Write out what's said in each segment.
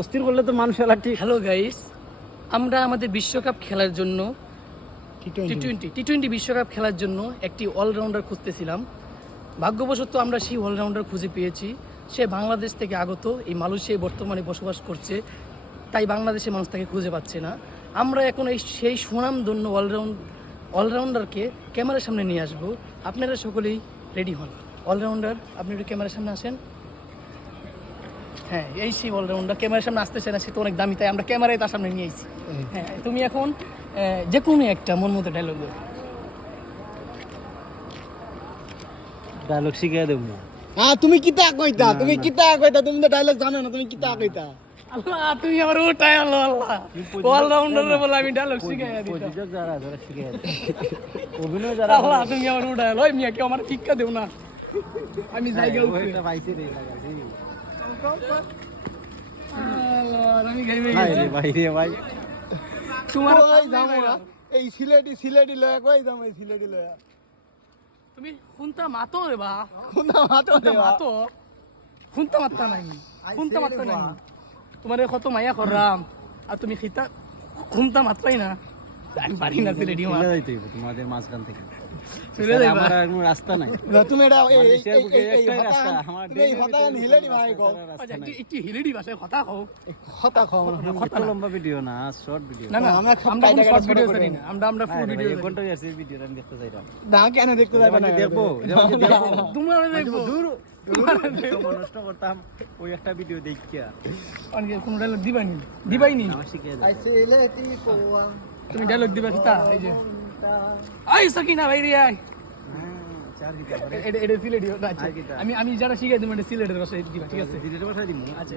অস্থির করলে তো মানুষ ঠিক। হ্যালো গাইস, আমরা আমাদের বিশ্বকাপ খেলার জন্য টি-20 বিশ্বকাপ খেলার জন্য একটি অলরাউন্ডার খুঁজতেছিলাম। ভাগ্যবশত আমরা সেই অলরাউন্ডার খুঁজে পেয়েছি। সে বাংলাদেশ থেকে আগত, এই মালয়েশিয়ায় বর্তমানে বসবাস করছে, তাই বাংলাদেশের মানুষ তাকে খুঁজে পাচ্ছে না। আমরা এখন সেই সুনামধন্য অলরাউন্ডারকে ক্যামেরার সামনে নিয়ে আসবো। আপনারা সকলেই রেডি হন। অলরাউন্ডার, আপনি একটু ক্যামেরার সামনে আসেন। হ্যাঁ, এই সেই অলরাউন্ডার ক্যামেরার সামনে আসতেছে না, সে তো অনেক দামি, তাই আমরা ক্যামেরায় তার সামনে নিয়ে এসেছি। হ্যাঁ, তুমি এখন যে কোনো একটা মন মতো ডায়লগ দেবো। ডায়লগ শিখিয়ে দেবো। তুমি কিতা কইতা, তুমি তো ডায়লগ জানো না, তুমি কিতা কইতা? আল্লাহ, তুমি আমার ওটাই আল্লাহ অলরাউন্ডারে বলে আমি ডায়লগ শিখাইয়া দিই। যারা শিখিয়ে অভিনয় যারা আল্লাহ, তুমি আমার ওটাই লয় মিয়া, কেউ আমার শিক্ষা দেও না, আমি জায়গা ওইটা পাইছি রে লাগাছি। আল্লাহ, আমি গাইবে ভাই রে ভাই, তোমার কই যামু না এই সিলেটি লয়া, কই যামু এই সিলেটি লয়া? তুমি খুনতা মাতো রে বা, কোনটা মাতো খুনতা মাতো, খুনতা মাত্তা নাই, খুনতা মাত্তা নাই। তোমারে কত মায়া করলাম আর তুমি খিতা খুনতা মাত্রাই না। আমি পারি না সিলেটি মা, চলে যাইতে হইব তোমাদের মাঝখান থেকে। চলে যাইবা। আমার আর কোনো রাস্তা নাই। তুমি এটা মালয়েশিয়ার বুকে একটাই রাস্তা, আমার এই হতান হিলেডি ভাই গো, আচ্ছা, একটু হিলেডি ভাষায় কথা কও। হতা খাও না। কত লম্বা ভিডিও না, শর্ট ভিডিও। না না, আমরা আমরা কোনো টাইটা শর্ট ছোট ভিডিও করে করি না, আমরা ফুল ভিডিও এক ঘন্টা গেছে ভিডিওটা আমি দেখতে চাইলাম। না কেন দেখতে যাবে না? দেখবো তোমার দেখবো দূর নষ্ট করতাম ওই একটা ভিডিও দেখিয়া। অনেক কোন ডায়লগ দিবাইনি আমার শিখিয়ে দাও। আই সিলেটি কোয়া, তুমি ডায়লগ দিবা কিতা? এই যে আই সাকিনা ভাই রে আই, চার ভিডিও এটা সিলেটি না। আচ্ছা, আমি যারা শিখাই দেব এটা সিলেটের ভাষায় দিবা, ঠিক আছে? ভিডিওটা পাঠাই দিমু। আচ্ছা,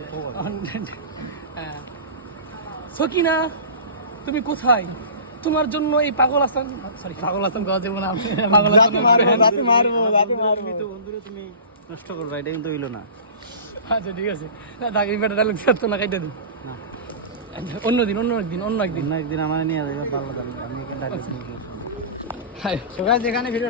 সকিনা তুমি কোথায়? তোমার জন্য এই পাগল হাসান, সরি পাগল হাসান কওয়া যাবে না, পাগল হাসান জাতি মারবো। তুমি তো বন্ধুরে তুমি নষ্ট করবা, এটা কিন্তু হইলো না। আচ্ছা ঠিক আছে, না থাক, এই বেটা ডায়লগ তো না, কাইটা দিন। না, অন্য একদিন একদিন আমার নিয়ে যাবে ভালো জানি আমি এখানে ডাইরেক্ট নিয়ে হাই সবাই যেখানে ভিডিও